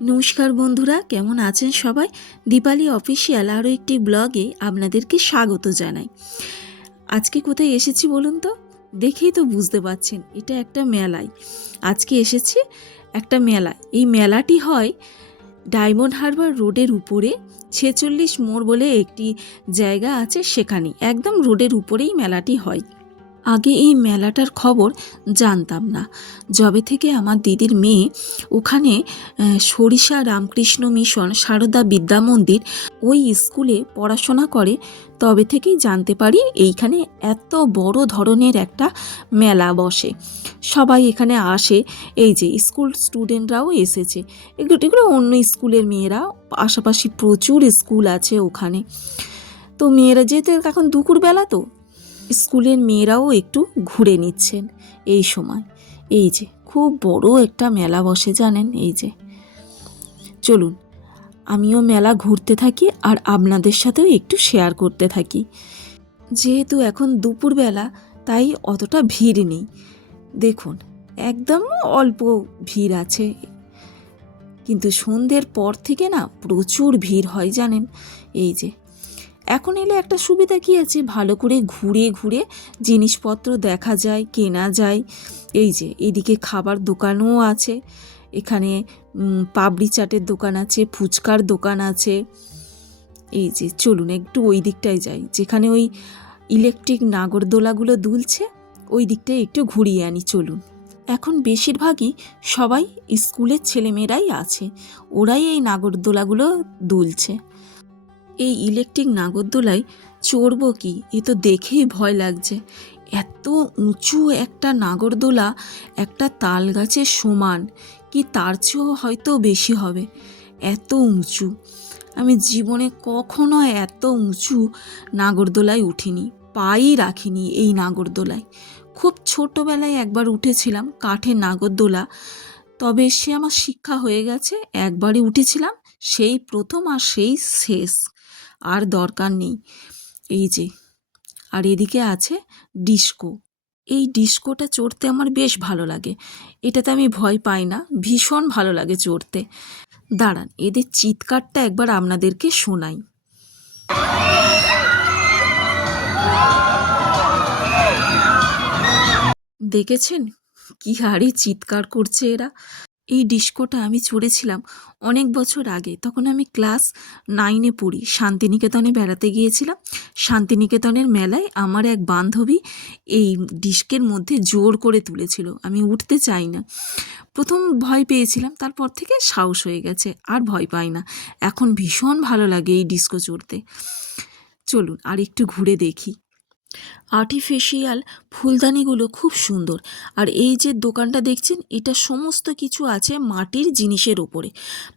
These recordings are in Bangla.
নমস্কার বন্ধুরা, কেমন আছেন সবাই? দীপালি অফিসিয়াল আরও একটি ব্লগে আপনাদেরকে স্বাগত জানাই। আজকে কোথায় এসেছি বলুন তো? দেখেই তো বুঝতে পারছেন, এটা একটা মেলায় আজকে এসেছি। একটা মেলা, এই মেলাটি হয় ডায়মন্ড হারবার রোডের উপরে 46 মোড় বলে একটি জায়গা আছে, সেখানে একদম রোডের উপরেই মেলাটি হয়। আগে এই মেলাটার খবর জানতাম না। যবে থেকে আমার দিদির মেয়ে ওখানে সরিষা রামকৃষ্ণ মিশন সারদা বিদ্যা মন্দির ওই স্কুলে পড়াশোনা করে, তবে থেকেই জানতে পারি এইখানে এত বড় ধরনের একটা মেলা বসে। সবাই এখানে আসে, এই যে স্কুল স্টুডেন্টরাও এসেছে, এগুলো অন্য স্কুলের মেয়েরা, পাশাপাশি প্রচুর স্কুল আছে ওখানে। তো মেয়েরা যেহেতু এখন দুপুরবেলা, তো স্কুলের মেয়েরাও একটু ঘুরে নিচ্ছেন এই সময়। এই যে খুব বড় একটা মেলা বসে জানেন। এই যে চলুন আমিও মেলা ঘুরতে থাকি আর আপনাদের সাথেও একটু শেয়ার করতে থাকি। যেহেতু এখন দুপুরবেলা তাই অতটা ভিড় নেই, দেখুন একদম অল্প ভিড় আছে, কিন্তু সন্ধ্যের পর থেকে না প্রচুর ভিড় হয় জানেন। এই যে এখন এলে একটা সুবিধা কী আছে, ভালো করে ঘুরে ঘুরে জিনিসপত্র দেখা যায়, কেনা যায়। এই যে এদিকে খাবার দোকানও আছে, এখানে পাপড়ি চাটের দোকান আছে, ফুচকার দোকান আছে। এই যে চলুন একটু ওই দিকটায় যাই, যেখানে ওই ইলেকট্রিক নাগরদোলাগুলো দুলছে, ওই দিকটায় একটু ঘুরিয়ে আনি চলুন। এখন বেশিরভাগই সবাই স্কুলের ছেলেমেয়েরাই আছে, ওরাই এই নাগরদোলাগুলো দুলছে। এই ইলেকট্রিক নাগরদোলায় চড়বো কি, এ তো দেখেই ভয় লাগছে। এত উঁচু একটা নাগরদোলা, একটা তাল গাছের সমান, কি তার চেয়েও হয়তো বেশি হবে, এত উঁচু। আমি জীবনে কখনো এত উঁচু নাগরদোলায় উঠিনি, পাই রাখিনি এই নাগরদোলায়। খুব ছোটোবেলায় একবার উঠেছিলাম কাঠের নাগরদোলা, তবে সে আমার শিক্ষা হয়ে গেছে, একবারই উঠেছিলাম, সেই প্রথম আর সেই শেষ, আর দরকার নেই। এই যে আর এদিকে আছে ডিস্কো। এই ডিস্কোটা চড়তে আমার বেশ ভালো লাগে, এটাতে আমি ভয় পাই না, ভীষণ ভালো লাগে চড়তে। দাঁড়ান এদের চিৎকারটা একবার আপনাদেরকে শোনাই। দেখেছেন কি হারে চিৎকার করছে এরা। এই ডিস্কোটা আমি চড়েছিলাম অনেক বছর আগে, তখন আমি ক্লাস 9-এ পড়ি, শান্তিনিকেতনে বেড়াতে গিয়েছিলাম। শান্তিনিকেতনের মেলায় আমার এক বান্ধবী এই ডিস্কের মধ্যে জোর করে তুলেছিল, আমি উঠতে চাই না, প্রথম ভয় পেয়েছিলাম, তারপর থেকে সাহস হয়ে গেছে, আর ভয় পাই না, এখন ভীষণ ভালো লাগে এই ডিস্কো চড়তে। চলুন আর একটু ঘুরে দেখি। আর্টিফিশিয়াল ফুলদানিগুলো খুব সুন্দর, আর এই যে দোকানটা দেখছেন, এটা সমস্ত কিছু আছে মাটির জিনিসের ওপরে,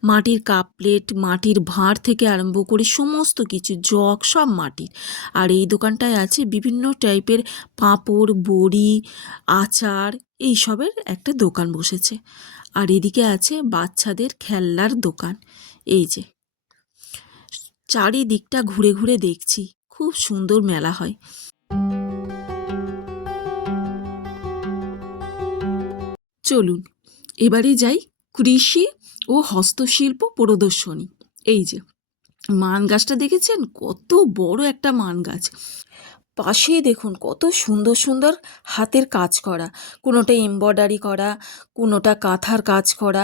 মাটির কাপ প্লেট, মাটির ভাঁড় থেকে আরম্ভ করে সমস্ত কিছু, জগ সব মাটির। আর এই দোকানটায় আছে বিভিন্ন টাইপের পাঁপড়, বড়ি, আচার, এইসবের একটা দোকান বসেছে। আর এদিকে আছে বাচ্চাদের খেলনার দোকান। এই যে চারিদিকটা ঘুরে ঘুরে দেখছি, খুব সুন্দর মেলা হয়। চলুন এবারে যাই কৃষি ও হস্তশিল্প প্রদর্শনী। এই যে মান গাছটা দেখেছেন, কত বড় একটা মান গাছ, পাশেই দেখুন কত সুন্দর সুন্দর হাতের কাজ করা, কোনোটা এমব্রয়ডারি করা, কোনোটা কাঁথার কাজ করা,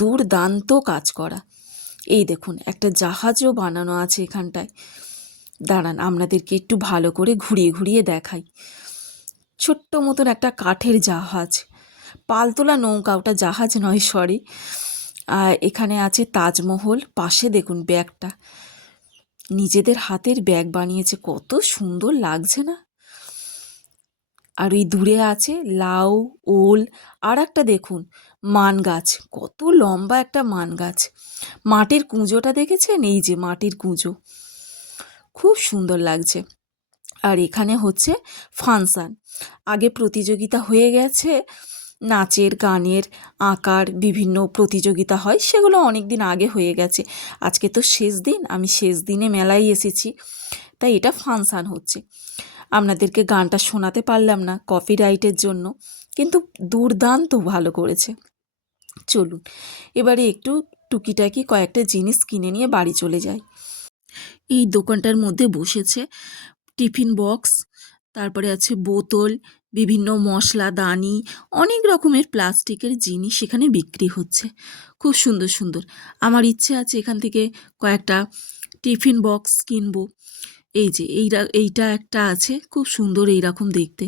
দুর্দান্ত কাজ করা। এই দেখুন একটা জাহাজও বানানো আছে এখানটায়, দাঁড়ান আপনাদেরকে একটু ভালো করে ঘুরিয়ে ঘুরিয়ে দেখাই। ছোট্ট মতন একটা কাঠের জাহাজ, পালতোলা নৌকা, ওটা জাহাজ নয় সরি। আর এখানে আছে তাজমহল, পাশে দেখুন ব্যাগটা, নিজেদের হাতের ব্যাগ বানিয়েছে, কত সুন্দর লাগছে না। আর ওই দূরে আছে লাউ, ওল, আর একটা দেখুন মান গাছ, কত লম্বা একটা মান গাছ। মাটির কুঁজোটা দেখেছেন, এই যে মাটির কুঁজো, খুব সুন্দর লাগছে। আর এখানে হচ্ছে ফাংশান, আগে প্রতিযোগিতা হয়ে গেছে, নাচের, গানের, আঁকার বিভিন্ন প্রতিযোগিতা হয়, সেগুলো অনেক দিন আগে হয়ে গেছে। আজকে তো শেষ দিন, আমি শেষ দিনে মেলায় এসেছি, তাই এটা ফাংশান হচ্ছে। আপনাদেরকে গানটা শোনাতে পারলাম না কপিরাইটের জন্য, কিন্তু দুর্দান্ত ভালো করেছে। চলুন এবারে একটু টুকিটাকি কয়েকটা জিনিস কিনে নিয়ে বাড়ি চলে যাই। এই দোকানটার মধ্যে বসেছে টিফিন বক্স, তারপরে আছে বোতল, বিভিন্ন মশলাদানি, অনেক রকমের প্লাস্টিকের জিনিস এখানে বিক্রি হচ্ছে। খুব সুন্দর সুন্দর। আমার ইচ্ছে আছে এখান থেকে কয়েকটা টিফিন বক্স কিনবো। এই যে এইটা একটা আছে, খুব সুন্দর এইরকম দেখতে।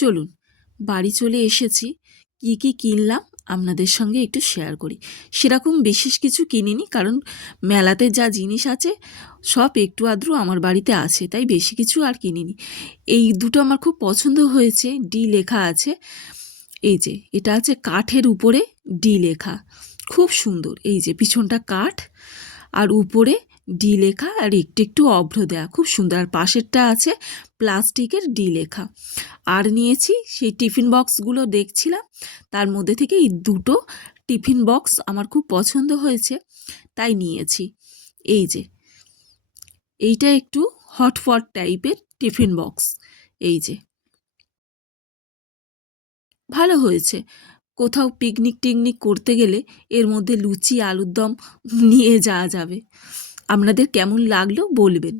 চলুন, বাড়ি চলে এসেছি। কি কি কিনলাম আপনাদের সঙ্গে একটু শেয়ার করি। সেরকম বিশেষ কিছু কিনিনি, কারণ মেলাতে যা জিনিস আছে সব একটু আধটু আমার বাড়িতে আছে, তাই বেশি কিছু আর কিনিনি। এই দুটো আমার খুব পছন্দ হয়েছে, ডি লেখা আছে। এই যে এটা আছে কাঠের উপরে ডি লেখা, খুব সুন্দর। এই যে পিছনটা কাঠ আর উপরে ডি লেখা আর একটু একটু অভ্র দেয়া, খুব সুন্দর। আর পাশেরটা আছে প্লাস্টিকের ডি লেখা। আর নিয়েছি সেই টিফিন বক্সগুলো দেখছিলাম, তার মধ্যে থেকে এই দুটো টিফিন বক্স আমার খুব পছন্দ হয়েছে, তাই নিয়েছি। এই যে এইটা একটু হটপট টাইপের টিফিন বক্স। এই যে ভালো হয়েছে, কোথাও পিকনিক টিকনিক করতে গেলে এর মধ্যে লুচি আলুর দম নিয়ে যাওয়া যাবে। আপনাদের কেমন লাগলো বলবেন।